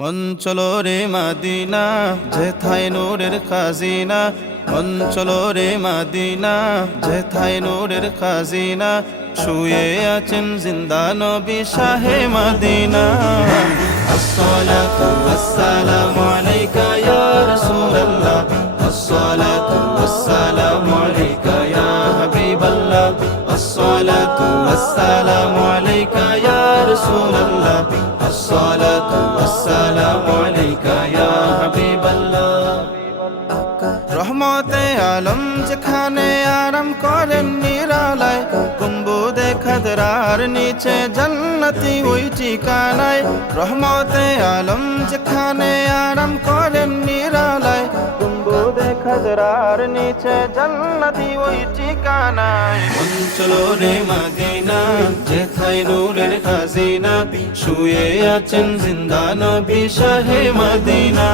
মন রে মাদিনা যেথায় নোরের খাজিনা। মন চলো রে মাদিনা যেথায় নোরের খাজিনা। শুয়ে আছেন জিন্দা নবী শাহে মাদিনা। আসসালাতু আসসালামু আলাইকা ইয়া রাসূলুল্লাহ। আসসালাতু আসসালামু আলাইকা ইয়া হাবিবাল্লাহ। আসসালাতু আসসালামু আলাইকা ইয়া রাসূলুল্লাহ। আসসালাতু আলম যেখানে আরাম করেন নিরালায় কুম্বুদে খাদরার নিচে জান্নাতি ওই ঠিকানায়। রহমতে আলম যেখানে আরাম করেন নিরালায় কুম্বুদে খাদরার নিচে জান্নাতি ওই ঠিকানায়। চলো রে মাদিনা যেথায় নূরের খাজিনা, শুয়ে আছেন জিন্দা নবী শাহে মদিনা।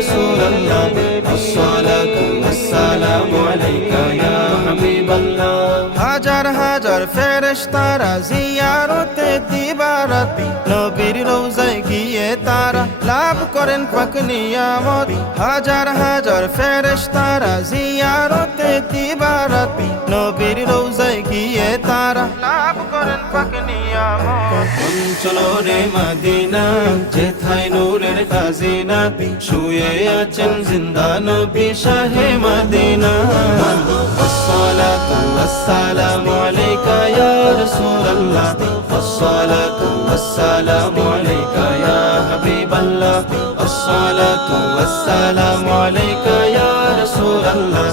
رسول الله الصلاة والسلام عليك يا حبيب الله হাজার হাজার ফেরেশতারা জিয়ারতে দিবারাত নবীর রওজায় গিয়ে তারা লাভ করেন পাক নিয়ামত হাজার হাজার ফেরেশতারা জিয়ারতে দিবারাত নবীর রওজায় গিয়ে তারা লাভ করেন পাক নিয়ামত চলো রে মদিনা যেথায় কাজী নাবি শুয়ে আছেন জিন্দা নবী শাহে মদিনা। আসসালাতু আসসালামু আলাইকা ইয়া রাসূলুল্লাহ। আসসালাতু আসসালামু আলাইকা ইয়া হাবিবাল্লাহ। আসসালাতু আসসালামু আলাইকা ইয়া রাসূলুল্লাহ।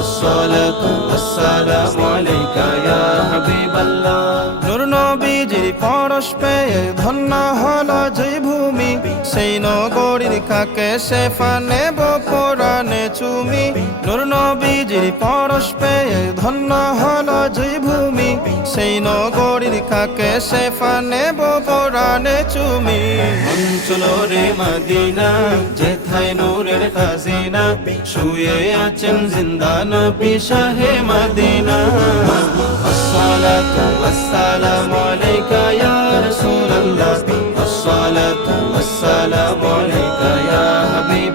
আসসালাতু আসসালামু আলাইকা ইয়া হাবিবাল্লাহ। নূর নবীজির পরশ পেয়ে ধন্য হলো যে ভূমি সেই শরীর খাকে সে ফানে বপরানে চুমি। নূর নবীজির পরশ পেয়ে ধন্য হল যেই ভূমি সেই নগরীর খাকে সে ফানে বপরানে চুমি। অঞ্চল রে মদিনা যেথায় নূরের খাজিনা, শুয়ে আছেন জিন্দা নবী শাহে মদিনা। আসসালাতু আসসালামু আলাইকা ইয়া রাসূলুল্লাহ। আসসালাতু আসসালামু